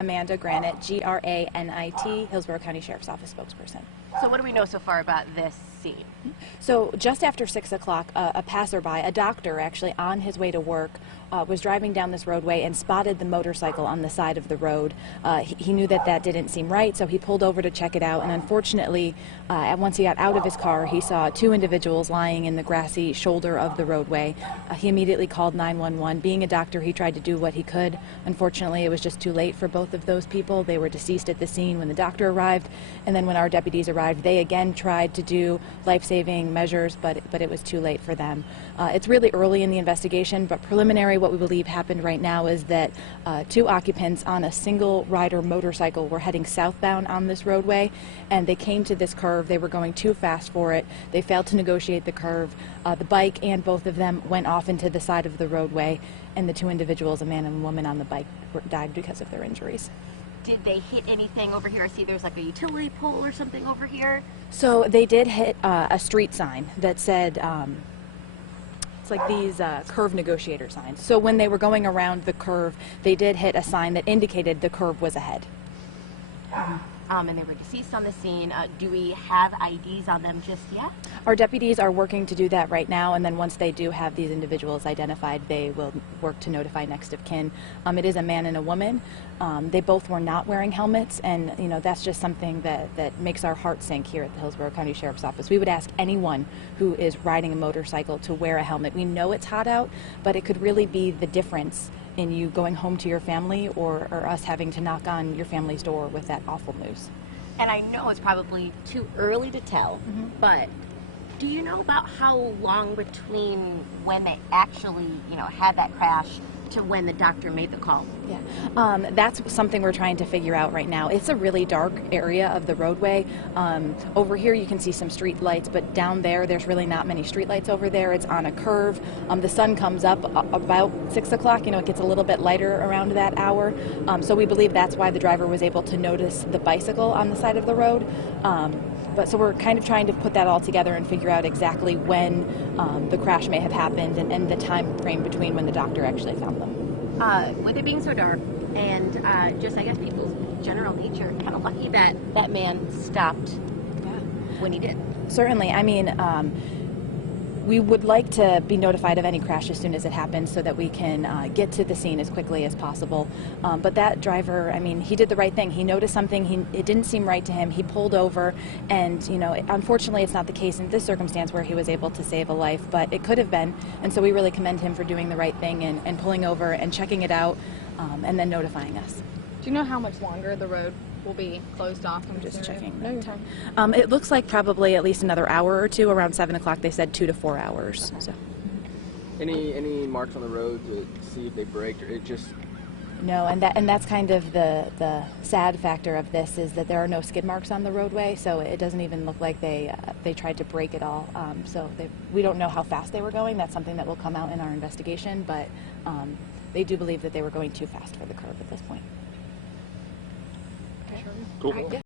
Amanda Granite, Granit, Hillsborough County Sheriff's Office spokesperson. So what do we know so far about this scene? So just after 6 o'clock, a passerby, a doctor actually on his way to work, was driving down this roadway and spotted the motorcycle on the side of the road. He knew that that didn't seem right, so he pulled over to check it out, and unfortunately, once he got out of his car, he saw two individuals lying in the grassy shoulder of the roadway. He immediately called 911. Being a doctor, he tried to do what he could. Unfortunately, it was just too late for both of those people. They were deceased at the scene when the doctor arrived, and then when our deputies arrived, they again tried to do life-saving measures, but it was too late for them. It's really early in the investigation, but preliminary, what we believe happened right now is that two occupants on a single rider motorcycle were heading southbound on this roadway, and they came to this curve. They were going too fast for it. They failed to negotiate the curve. The bike and both of them went off into the side of the roadway, and the two individuals, a man and a woman on the bike, died because of their injuries. Did they hit anything over here? I see there's like a utility pole or something over here. So they did hit a street sign that said, it's like these curve negotiator signs. So when they were going around the curve, they did hit a sign that indicated the curve was ahead. And they were deceased on the scene. Do we have IDs on them just yet? Our deputies are working to do that right now, and then once they do have these individuals identified, they will work to notify next of kin. It is a man and a woman. They both were not wearing helmets, and that's just something that makes our heart sink here at the Hillsborough County Sheriff's Office. We would ask anyone who is riding a motorcycle to wear a helmet. We know it's hot out, but it could really be the difference in you going home to your family or us having to knock on your family's door with that awful news. And I know it's probably too early to tell, but do you know about how long between when they actually, had that crash to when the doctor made the call? Yeah, that's something we're trying to figure out right now. It's a really dark area of the roadway. Over here you can see some street lights, but down there's really not many street lights over there. It's on a curve. The sun comes up about 6 o'clock. It gets a little bit lighter around that hour. So we believe that's why the driver was able to notice the bicycle on the side of the road. So we're kind of trying to put that all together and figure out exactly when the crash may have happened and the time frame between when the doctor actually found them. With it being so dark and just, I guess, people's general nature, kind of lucky that that man stopped when he did. Certainly. I mean, we would like to be notified of any crash as soon as it happens so that we can get to the scene as quickly as possible. But that driver, I mean, he did the right thing. He noticed something. It didn't seem right to him. He pulled over, and unfortunately it's not the case in this circumstance where he was able to save a life, but it could have been. And so we really commend him for doing the right thing and pulling over and checking it out and then notifying us. Do you know how much longer the road will be closed off? I'm just checking that time. It looks like probably at least another hour or two. Around 7 o'clock they said 2 to 4 hours. So. Any marks on the road to see if they braked, or it just? No, and that's kind of the sad factor of this, is that there are no skid marks on the roadway, so it doesn't even look like they tried to brake at all. We don't know how fast they were going. That's something that will come out in our investigation, but they do believe that they were going too fast for the curve at this point. Cool.